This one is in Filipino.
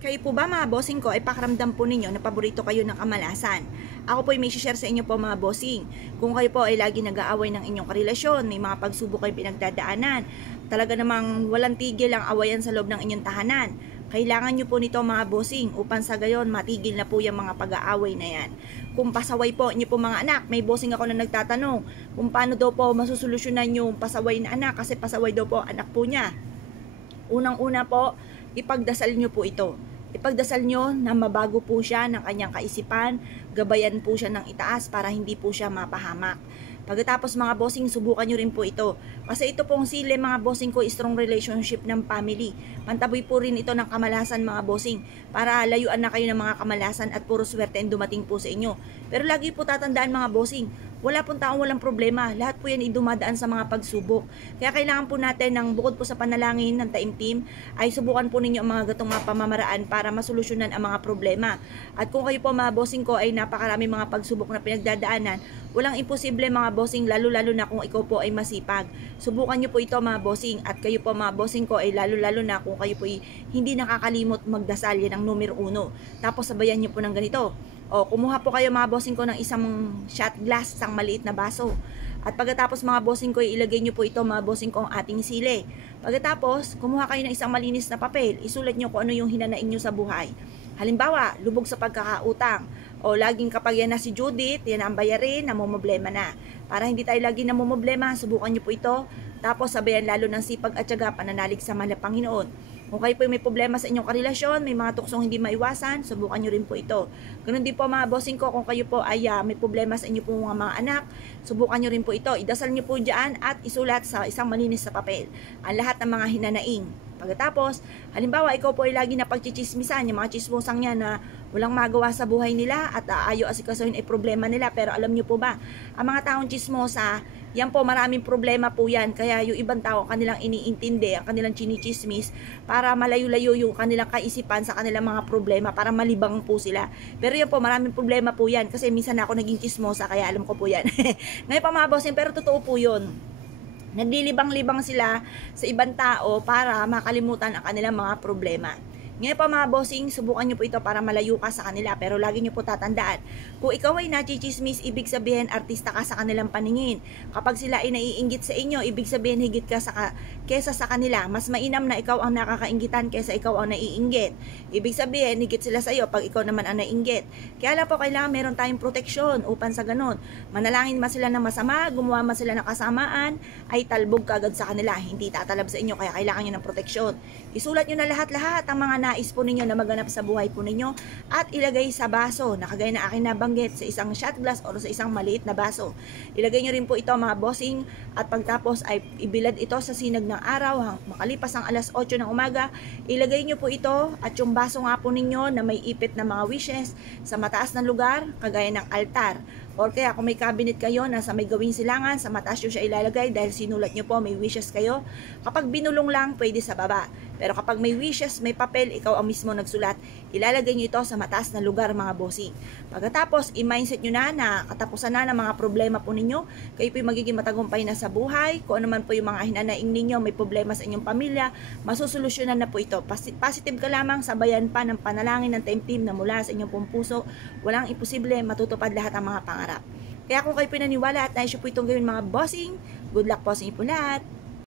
Kayo po ba mga bossing ko ay pakiramdam po ninyo na paborito kayo ng kamalasan? Ako po ay may share sa inyo po mga bossing. Kung kayo po ay lagi nag-aaway ng inyong karelasyon, may mga pagsubok kayo pinagdadaanan, talaga namang walang tigil ang awayan sa loob ng inyong tahanan. Kailangan nyo po nito mga bossing upang sa gayon matigil na po yung mga pag-aaway na yan. Kung pasaway po nyo po mga anak, may bossing ako na nagtatanong kung paano daw po masusolusyonan yung pasaway na anak kasi pasaway daw po anak po niya. Unang-una po, ipagdasal nyo po ito. Ipagdasal nyo na mabago po siya ng kanyang kaisipan, gabayan po siya ng itaas para hindi po siya mapahamak. Pagkatapos mga bossing, subukan nyo rin po ito. Kasi ito pong sile mga bossing ko, strong relationship ng family. Pantaboy po rin ito ng kamalasan mga bossing para layuan na kayo ng mga kamalasan at puro swerte ang dumating po sa inyo. Pero lagi po tatandaan mga bossing, wala pong taong walang problema. Lahat po yan ay dumadaan sa mga pagsubok. Kaya kailangan po natin ng bukod po sa panalangin ng taimtim, ay subukan po ninyo ang mga gatong mga pamamaraan para masolusyonan ang mga problema. At kung kayo po mga bossing ko ay napakarami mga pagsubok na pinagdadaanan, walang imposible mga bossing, lalo-lalo na kung ikaw po ay masipag. Subukan nyo po ito mga bossing, at kayo po mga bossing ko ay lalo-lalo na kung kayo po ay hindi nakakalimot magdasal, yan ang numero 1. Tapos sabayan nyo po ng ganito. O, kumuha po kayo mga bossing ko ng isang shot glass, isang maliit na baso. At pagkatapos mga bossing ko, ilagay nyo po ito mga bossing ko ang ating sili. Pagkatapos, kumuha kayo ng isang malinis na papel. Isulat nyo kung ano yung hinanaing nyo sa buhay. Halimbawa, lubog sa pagkakautang. O laging kapag yan na si Judith, yan ang bayarin, namumblema na. Para hindi tayo lagi namumblema, subukan nyo po ito. Tapos sabayan lalo ng sipag at tiyaga, pananalig sa mahal na Panginoon. Kung kayo po may problema sa inyong karelasyon, may mga tuksong hindi maiwasan, subukan nyo rin po ito. Ganun din po mga bossing ko, kung kayo po ay may problema sa inyo po mga anak, subukan nyo rin po ito. Idasal nyo po dyan at isulat sa isang malinis na papel ang lahat ng mga hinanaing. Pagkatapos, halimbawa ikaw po ay lagi na pagchichismisan, yung mga chismosang yan na walang magawa sa buhay nila at ayaw asikasuhin ay problema nila. Pero alam nyo po ba, ang mga taong chismosa, yan po maraming problema po yan. Kaya yung ibang tao kanilang iniintindi, ang kanilang chinichismis para malayo-layo yung kanilang kaisipan sa kanilang mga problema, para malibang po sila. Pero yan po, maraming problema po yan kasi minsan ako naging chismosa kaya alam ko po yan. Ngayon pa mga bossing, pero totoo po yun. Naglilibang-libang sila sa ibang tao para makalimutan ang kanilang mga problema. Ngayon pa mga bossing, subukan nyo po ito para malayo ka sa kanila, pero lagi nyo po tatandaan, kung ikaw ay nachichismis, ibig sabihin artista ka sa kanilang paningin. Kapag sila ay naiinggit sa inyo, ibig sabihin higit ka kesa sa kanila. Mas mainam na ikaw ang nakakainggitan kesa ikaw ang naiinggit. Ibig sabihin, higit sila sa iyo pag ikaw naman ang naiinggit. Kaya lang po, kailangan meron tayong proteksyon upang sa ganun. Manalangin man sila ng masama, gumawa man sila ng kasamaan, ay talbog kagad sa kanila. Hindi tatalab sa inyo, kaya kailangan nyo ng proteksyon. Isulat nyo na lahat-lahat ang mga nais po ninyo na maganap sa buhay po ninyo at ilagay sa baso na kagaya na akin nabanggit, sa isang shot glass o sa isang maliit na baso. Ilagay nyo rin po ito mga bossing, at pagtapos ay ibilad ito sa sinag ng araw. Makalipas ang alas 8 ng umaga, ilagay nyo po ito at yung baso nga po ninyo na may ipit na mga wishes sa mataas na lugar kagaya ng altar. Or kaya kung may cabinet kayo na sa may gawing silangan, sa mataas nyo siya ilalagay dahil sinulat nyo po may wishes kayo. Kapag binulong lang, pwede sa baba. Pero kapag may wishes, may papel, ikaw ang mismo nagsulat, ilalagay nyo ito sa mataas na lugar mga bossing. Pagkatapos, i-mindset nyo na katapusan na ng mga problema po ninyo. Kayo po yung magiging matagumpay na sa buhay. Kung ano man po yung mga hinanaing ninyo, may problema sa inyong pamilya, masusolusyonan na po ito. Positive ka lamang, sabayan pa ng panalangin ng taimtim na mula sa inyong pong puso. Walang imposible, matutupad lahat ang mga pangarap. Kaya kung kayo pinaniwala at nais po itong gawin mga bossing, good luck po sa inyo po lahat.